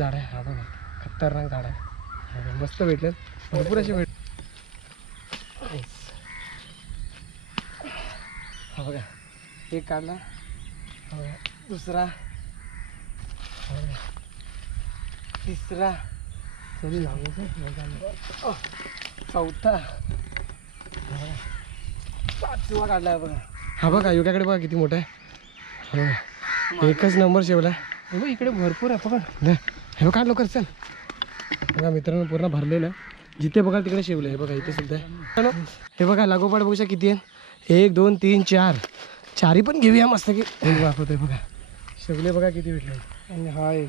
झाड आहे. हा बघा खतरनाक झाड आहे. मस्त भेटले भरपूर असे भेट. हा बघा एक काढला. हा बघा दुसरा. हा बघा तिसरा. चौथा. पाचवा काढला बघा. हा बघा युगाकडे बघा किती मोठा आहे. हा बघा एकच नंबर शेवला. बघा इकडे भरपूर आहे. पकड हे बघा लवकर चल. बघा मित्रांनो पूर्ण भरलेलं आहे. जिथे बघा तिकडे शेवलं आहे. बघा इथे सुद्धा आहे. हे बघा लागोपाठ बघू शकता किती आहे. 1 2 3 4 चारी पण घेऊया मस्त की. वापरतोय बघा शेवले बघा किती भेटले. आणि हा एक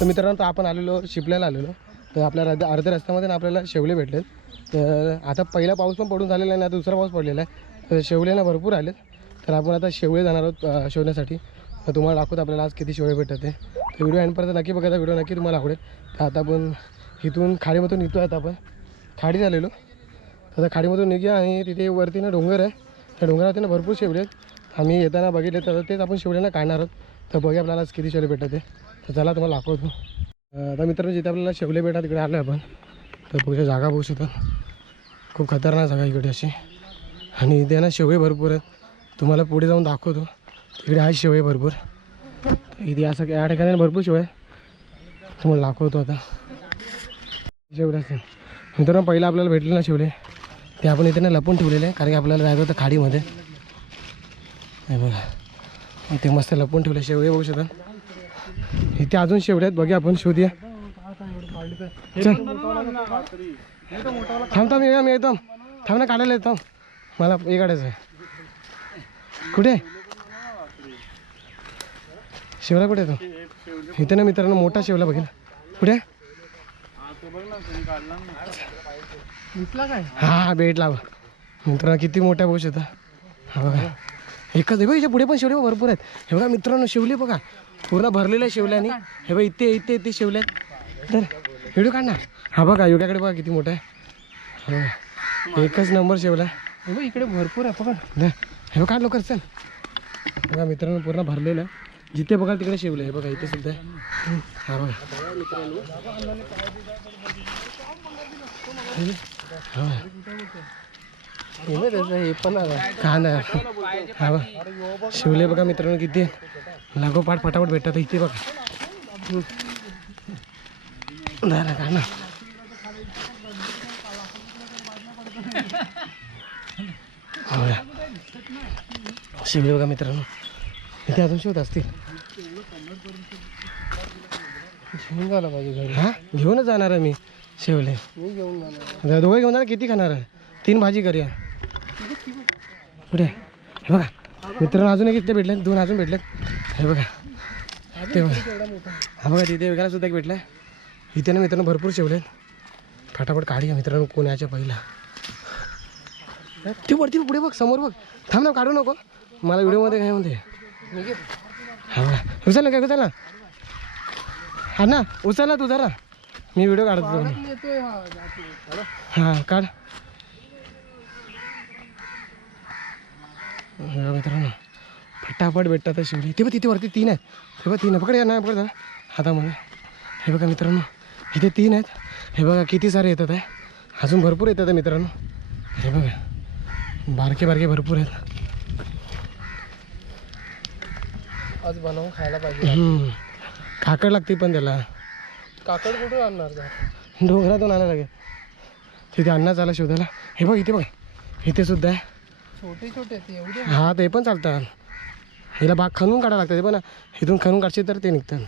तर मित्रांनो तर आपण आलेलो शिपल्याला आलेलो. तर आपल्या अर्ध्या रस्त्यामध्ये आपल्याला शेवले भेटलेत. तर आता पहिला पाऊस पण पडून झालेला आहे आणि आता दुसरा पाऊस पडलेला आहे. तर शेवले ना भरपूर आलेत. तर आपण आता शेवळे जाणार आहोत शोधण्यासाठी. तर तुम्हाला दाखवतो आपल्याला आज किती शेवळे भेटतात ते. तर व्हिडिओ एंडपर्यंत नक्की बघायचा. व्हिडिओ नक्की तुम्हाला आवडेल. तर आता आपण इथून खाडीमधून निघतो आहे. आता आपण खाडी झालेलो. तर खाडीमधून निघूया आणि तिथे वरती ना डोंगर आहे. त्या डोंगरावरती ना भरपूर शेवले आहेत. आम्ही येताना बघितले तर तेच आपण शेवड्यांना काढणार आहोत. तर बघूया आपल्याला आज किती शेवले भेटतात ते. तर चला तुम्हाला दाखवतो. आता मित्रांनो जिथे आपल्याला शेवले भेटतात तिकडे आलो आहे आपण. तर बघूया जागा बघू शकतो. खूप खतरनाक जागा इकडे अशी. आणि इथे ना शेवळे भरपूर आहेत. तुम्हाला पुढे जाऊन दाखवतो. तिकडे आहे शेवळे भरपूर. इथे असं या ठिकाणी भरपूर शेवळे तुम्हाला दाखवतो. आता शेवळे असतील मित्रांनो पहिला आपल्याला भेटले ना शेवले ते आपण इथे ना लपून ठेवलेले आहे. कारण की आपल्याला जायचं होतं खाडीमध्ये. हे बघा इथे मस्त लपून ठेवले शेवळे बघू शकता. इथे अजून शेवळे आहेत. बघूया आपण शोधूया. थांब थांब मी येतो. थांब ना काढायला येतो. मला हे काढायचं आहे. कुठे शेवला कुठे येतो. इथे ना मित्रांनो मोठा शेवला बघेल. कुठे हा भेट लावा मित्रांनो किती मोठा बघू शकता. हा बघा एकच आहे. बघा पुढे पण शेवले भरपूर आहेत. हे बघा मित्रांनो शेवले बघा पूर्ण भरलेलं आहे शेवल्याने. हे बघा इथे इथे इथे शेवले आहेत. तर व्हिडिओ काढ ना. हा बघा योगाकडे बघा किती मोठा आहे. हा एकच नंबर शेवला. हे बघा इकडे भरपूर आहे. पकड हे बघा लवकर चल. बघा मित्रांनो पूर्ण भरलेलं आहे. जिथे बघा तिकडे शेवलं आहे. बघा इथे सुद्धा आहे. हा बघा हे पण का नाही. हा बघा शिवले बघा मित्रांनो किती लागोपाठ फटाफट भेटतात. इथे बघा का ना. शिवले बघा मित्रांनो इथे अजून शिवत असतील. घेऊन जायला पाहिजे घरी. हा घेऊनच जाणार आहे मी शेवले. घेऊन जाणार दोघे घेऊन जाणार. किती खाणार आहे. 3 भाजी करूया. कुठे हे बघा मित्रांनो अजून एक इथे भेटले. 2 अजून भेटलेत. हे बघा ते बघा. हा बघा तिथे वेगळा सुद्धा एक भेटला. इथे ना मित्रांनो भरपूर शेवले. फटाफट काढी का मित्रांनो कोण याच्या पहिला. ते वरती पुढे बघ समोर बघ. थांब ना काढू नको मला व्हिडिओमध्ये काय म्हणते. हा बघा उचल ना काय उचल ना. हा ना उचल ना तू जरा मी व्हिडिओ काढतो. हां काढ. मित्रांनो फटाफट भेटतात शेवटी. ते बघ तिथे वरती 3 आहेत. हे बघा 3 आहे. पकड या नाही पकड हातामध्ये. हे बघा मित्रांनो इथे 3 आहेत. हे बघा किती सारे येतात आहे. अजून भरपूर येतात आहे मित्रांनो. हे बघा बारके बारके भरपूर आहेत. आज बनवून खायला पाहिजे. काकड लागते पण त्याला. काकड कुठून आणणार. डोंगरातून आणायला लागेल. तिथे अन्नाच आला शोधायला. हे बघ इथे बघ इथे सुद्धा आहे. छोटे छोटे हा ते पण चालतात. हिला बाग खणून काढायला लागतं. ते पण इथून खणून काढशील तर ते निघतात.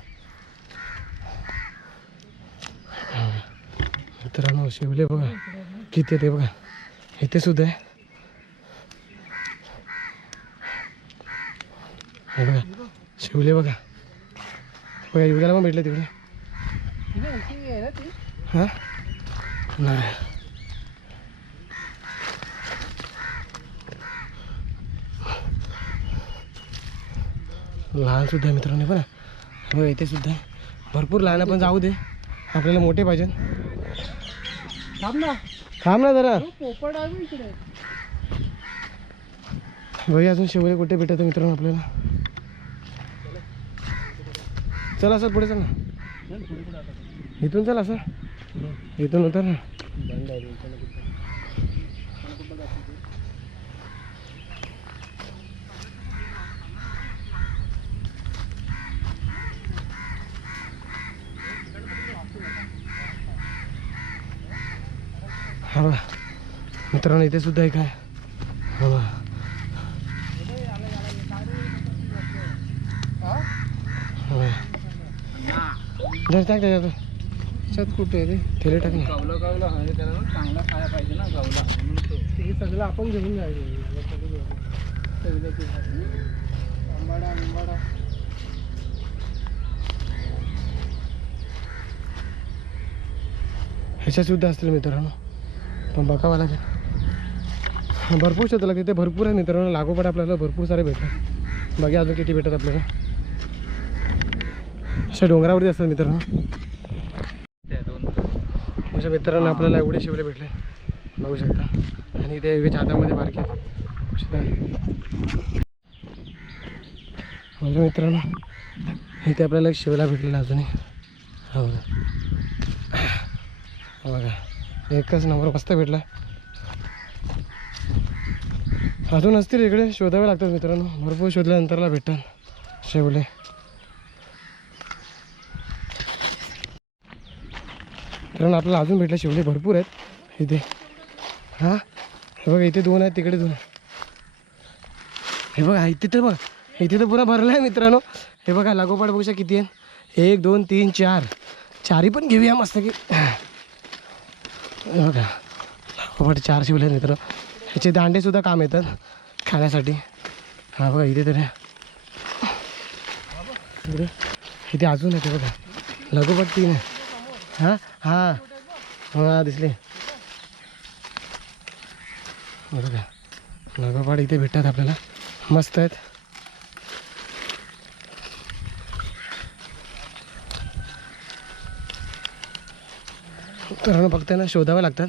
मित्रांनो शिवले बघा किती ते बघा इथे सुद्धा आहे. हे बघा शिवले बघा. बघा युगाला पण भेटले तिकडे. हां नाही लहान सुद्धा मित्रांनो पण बघा इथे सुद्धा आहे. भरपूर लहान पण जाऊ दे आपल्याला मोठे पाहिजे. थांब ना जरा. पोपट आहे इकडे. भाई अजून शेवळे कुठे भेटत मित्रांनो आपल्याला. चला सर पुढे चल ना. इथून चल असं इथून उतर ना. हा बघा मित्रांनो इथे सुद्धा एक आहे. हा बघा जर टाक त्याच्यात छत कुठे आहे ते तेले टाक ना. गावला गावला हा त्याला चांगला खायला पाहिजे ना गावला म्हणून तो हे सगळं आपण घेऊन जायचं. आंबाडा आंबाडा ह्याच्या सुद्धा असतील मित्रांनो पण बघावं लागेल. भरपूर शोध लागते ते भरपूर आहे मित्रांनो. लागोपाठ आपल्याला भरपूर सारे भेटतात. बघा अजून किती भेटतात आपल्याला. अशा डोंगरावरती असतात मित्रांनो. माझ्या मित्रांनो आपल्याला एवढे शेवले भेटले बघू शकता. आणि ते वेगळ्या हातामध्ये बारके माझ्या मित्रांनो इथे आपल्याला एक शेवला भेटलेला अजूनही. हो बघा एकच नंबर मस्त भेटला. अजून असतील इकडे शोधावे लागतात मित्रांनो. भरपूर शोधल्यानंतरला भेटतात शेवले. कारण आपल्याला अजून भेटले शेवले भरपूर आहेत इथे. हां हे बघा इथे 2 आहेत तिकडे 2. हे बघा इथे तर बघा इथे तर पुरा भरला आहे मित्रांनो. हे बघा लागोपाठ बघू शकता किती आहे. 1 2 3 4 चारही पण घेऊया मस्त की. बघा लागोपाठ 4 शेवले आहेत मित्र. ह्याचे दांडेसुद्धा काम येतात खाण्यासाठी. हा बघा इथे तर इथे अजून आहे ते बघा लागोपाठ 3 आहे. हां हां हां दिसले बघा लागोपाठ इथे भेटतात आपल्याला मस्त आहेत. मित्रांनो फक्त ना शोधावे लागतात.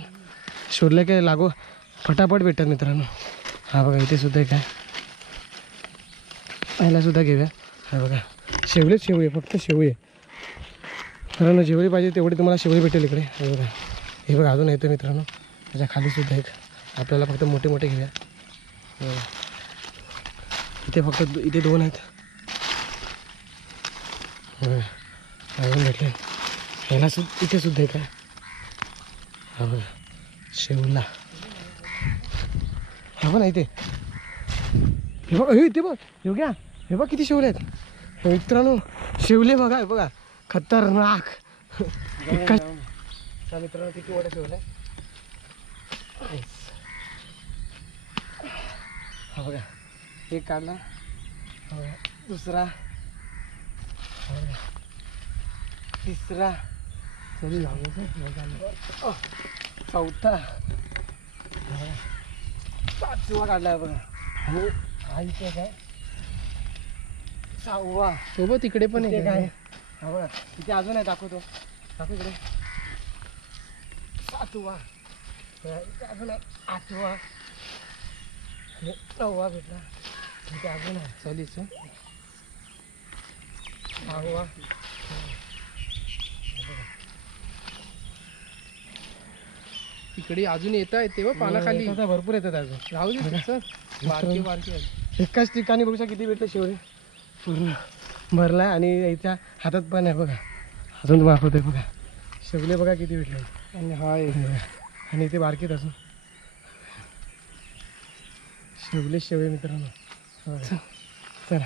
शोधले की लागो फटाफट भेटतात मित्रांनो. हा बघा इथे सुद्धा एक आहे. याला सुद्धा घेऊया. हा बघा शेवलेच शेवळे फक्त शेवळे. मित्रांनो जेवढी पाहिजे तेवढी तुम्हाला शेवळी भेटेल इकडे. हे बघा अजून येतं मित्रांनो. त्याच्या खाली सुद्धा एक. आपल्याला फक्त मोठे मोठे घेऊया. इथे फक्त इथे 2 आहेत. अजून भेटले. ह्याला इथे सुद्धा एक आहे. हा बघा शेवला. हा बघा इथे हे बघा इथे बघ योग्या. हे बघ किती शेवले आहेत मित्रांनो. शेवले बघा बघा खतरनाक. मित्रांनो किती मोठे शेवले. हा बघा एक काढला. दुसरा तिसरा चौथा 5वा काढला बघा. आणि हा इथे काय 6वा सोबत इकडे पण एक आहे. हा बघा इथे अजून आहे दाखवतो इकडे 7वा इथे अजून आहे 8वा 9वा भेटला. इथे अजून आहे 6वा. इकडे अजून येत आहे तेव्हा पानाखाली भरपूर येतात अजून. राहू दे सर बारके बारके एकाच ठिकाणी बघू शकता किती भेटले शेवळे. पूर्ण भरला आणि याच्या हातात पण आहे बघा. अजून दाखवते बघा शेवले बघा किती भेटले. आणि हा आणि इथे बारकेत अजून शेवले शेवळे मित्रांनो. चला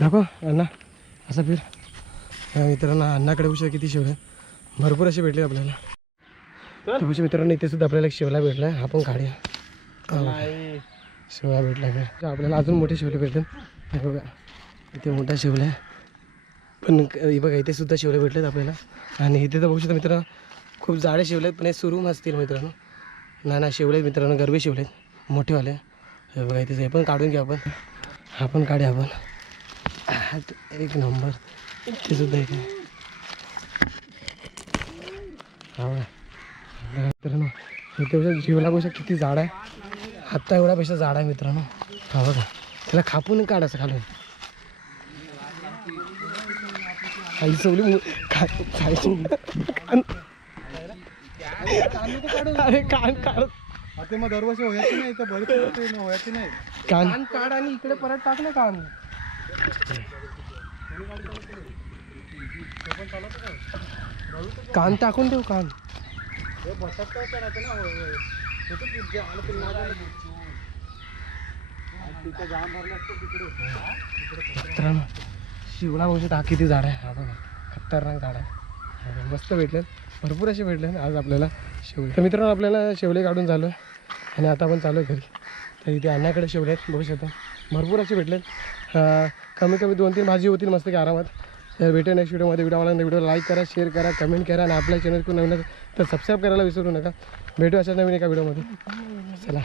दाखव अण्णा असं फिर. मित्रांनो अण्णाकडे बघू किती शेवळे भरपूर असे भेटले आपल्याला. तर मित्रांनो इथे सुद्धा आपल्याला एक शेवला भेटला. हा पण काढूया. शेवळा भेटला का आपल्याला. अजून मोठे शेवले भेटतात. हे बघा इथे मोठा शेवला आहे. पण बघा इथे सुद्धा शेवले भेटलेत आपल्याला. आणि इथे तर बघू शकता मित्रांनो खूप जाडे शेवले आहेत पण हे सुरूम असतील मित्रांनो. ना शेवले मित्रांनो गरबे शेवले मोठेवाले. हे बघा इथे हे पण काढून घ्या आपण. हा पण काढूया आपण. एक नंबर इथे सुद्धा एक आहे. हा बघा मित्रांनो इथे शिवला गोष्ट किती झाड आहे, आत्ता एवढ्यापेक्षा झाड आहे मित्रांनो. हा बघा, त्याला खापून काढायचं खालून. आई सवली खायची. अरे कान काढ. आता मग दरवर्षी होयाची नाही तर बरेच होयाची नाही. कान काढ आणि इकडे परत टाक ना कान. कान टाकून ठेव कान. मित्रांनो शिवला गोष्ट हा किती झाड आहे. हा बघा खतरनाक झाड आहे. मस्त भेटले, भरपूर असे भेटले आज आपल्याला शेवले. तर मित्रांनो आपल्याला शेवले काढून झालो आणि आता आपण चालू आहे घरी. तर इथे अन्नाकडे शेवले आहेत बघू शकता, भरपूर असे भेटलेत. कमी कमी 2-3 भाजी होतील मस्त की आरामात. तर भेटूया नेक्स्ट व्हिडिओमध्ये. व्हिडिओ लाईक करा, शेअर करा, कमेंट करा आणि आपल्या चॅनल नवीन तर सबस्क्राईब करायला विसरू नका. भेटू अशा नवीन एका व्हिडिओमध्ये. चला.